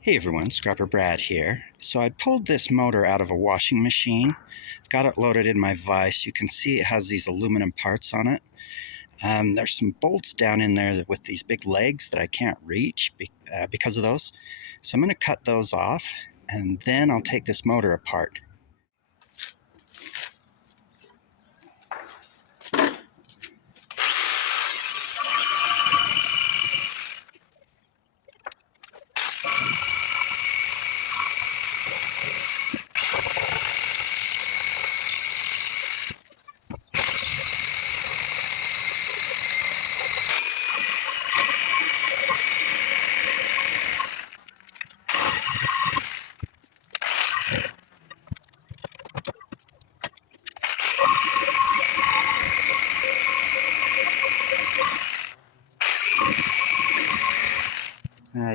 Hey everyone, Scrapper Brad here. So I pulled this motor out of a washing machine. I've got it loaded in my vise. You can see it has these aluminum parts on it. There's some bolts down in there with these big legs that I can't reach because of those. So I'm going to cut those off and then I'll take this motor apart.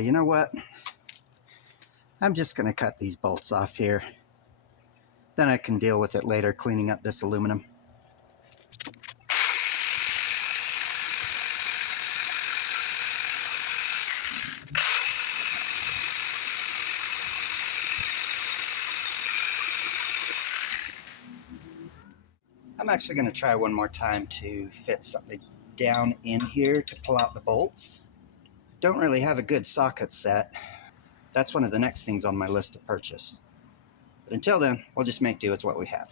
You know what? I'm just going to cut these bolts off here. Then I can deal with it later, cleaning up this aluminum. I'm actually going to try one more time to fit something down in here to pull out the bolts. Don't really have a good socket set. That's one of the next things on my list to purchase. But until then, we'll just make do with what we have.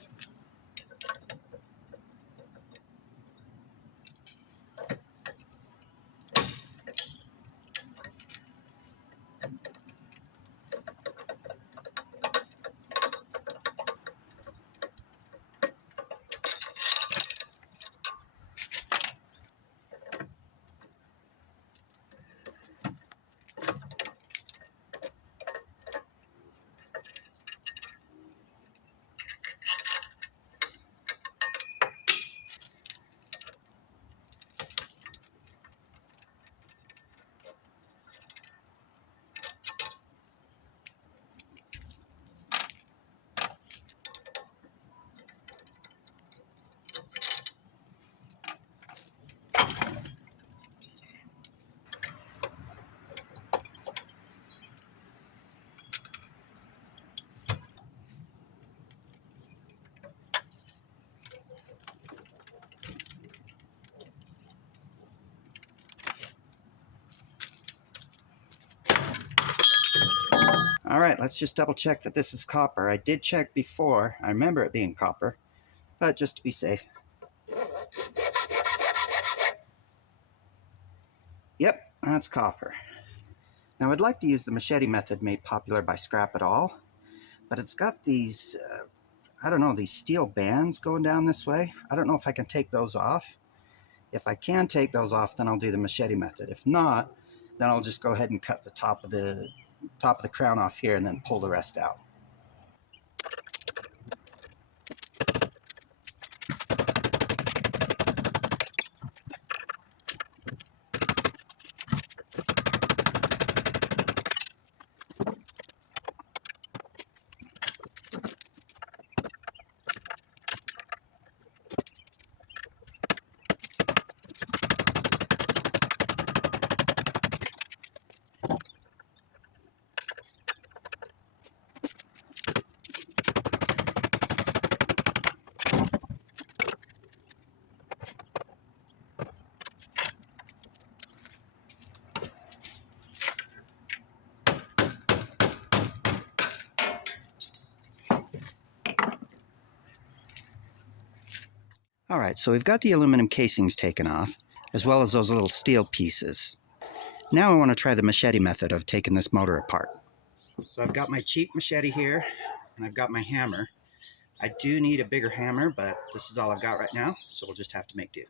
All right, let's just double check that this is copper. I did check before. I remember it being copper, but just to be safe. Yep, that's copper. Now I'd like to use the machete method made popular by Scrap It All, but it's got these, I don't know, these steel bands going down this way. I don't know if I can take those off. If I can take those off, then I'll do the machete method. If not, then I'll just go ahead and cut the top of the crown off here and then pull the rest out. All right, so we've got the aluminum casings taken off, as well as those little steel pieces. Now I want to try the machete method of taking this motor apart. So I've got my cheap machete here, and I've got my hammer. I do need a bigger hammer, but this is all I've got right now, so we'll just have to make do.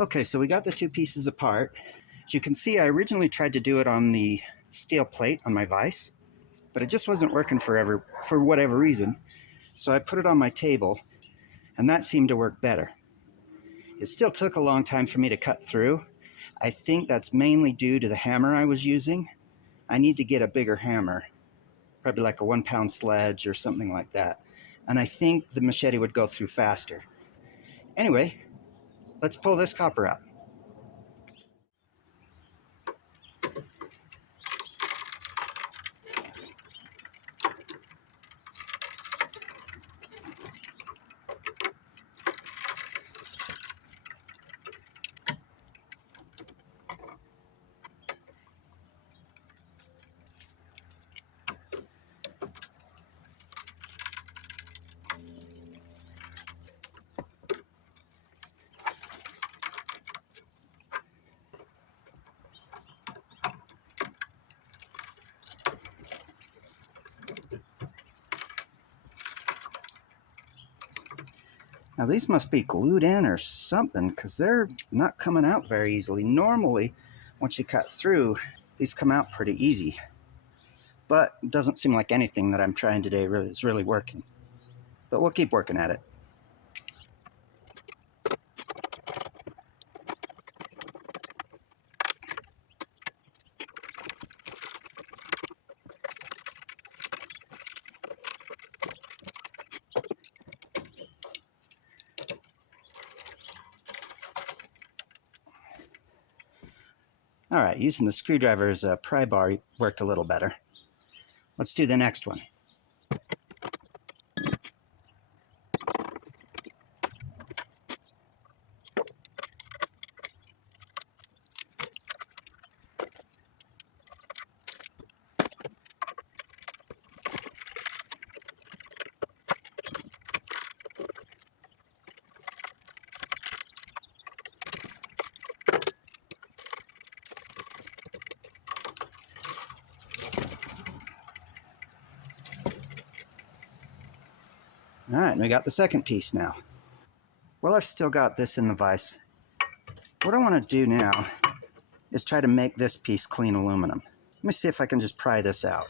Okay, so we got the two pieces apart. As you can see, I originally tried to do it on the steel plate on my vise, but it just wasn't working for whatever reason. So I put it on my table, and that seemed to work better. It still took a long time for me to cut through. I think that's mainly due to the hammer I was using. I need to get a bigger hammer, probably like a 1-pound sledge or something like that. And I think the machete would go through faster. Anyway, let's pull this copper out. Now these must be glued in or something, because they're not coming out very easily. Normally, once you cut through, these come out pretty easy. But it doesn't seem like anything that I'm trying today is really working. But we'll keep working at it. All right, using the screwdriver as a pry bar worked a little better. Let's do the next one. All right, and we got the second piece now. Well, I've still got this in the vise. What I want to do now is try to make this piece clean aluminum. Let me see if I can just pry this out.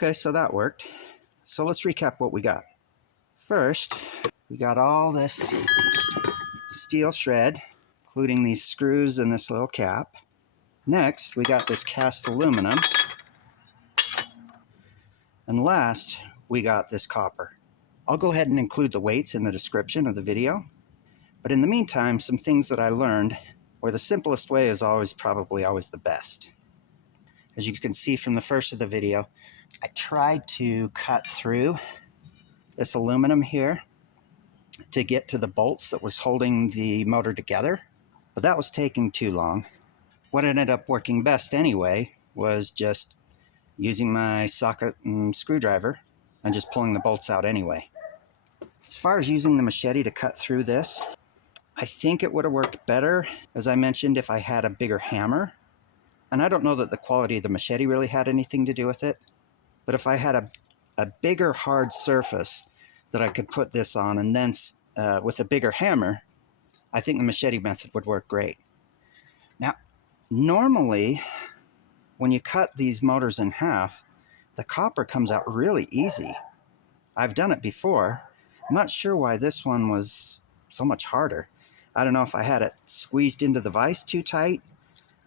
Okay, so that worked. So let's recap what we got. First, we got all this steel shred, including these screws and this little cap. Next, we got this cast aluminum. And last, we got this copper. I'll go ahead and include the weights in the description of the video. But in the meantime, some things that I learned, where the simplest way is probably always the best. As you can see from the first of the video, I tried to cut through this aluminum here to get to the bolts that was holding the motor together, but that was taking too long. What ended up working best anyway was just using my socket and screwdriver and just pulling the bolts out anyway. As far as using the machete to cut through this, I think it would have worked better, as I mentioned, if I had a bigger hammer. And I don't know that the quality of the machete really had anything to do with it, but if I had a bigger hard surface that I could put this on, and then with a bigger hammer, I think the machete method would work great. Now, normally, when you cut these motors in half, the copper comes out really easy. I've done it before. I'm not sure why this one was so much harder. I don't know if I had it squeezed into the vise too tight,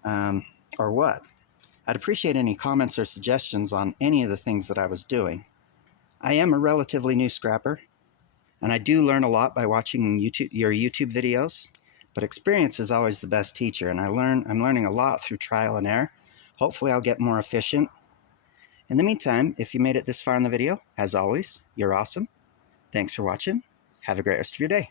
or what. I'd appreciate any comments or suggestions on any of the things that I was doing. I am a relatively new scrapper, and I do learn a lot by watching your YouTube videos, but experience is always the best teacher, and I'm learning a lot through trial and error. Hopefully I'll get more efficient. In the meantime, if you made it this far in the video, as always, you're awesome. Thanks for watching. Have a great rest of your day.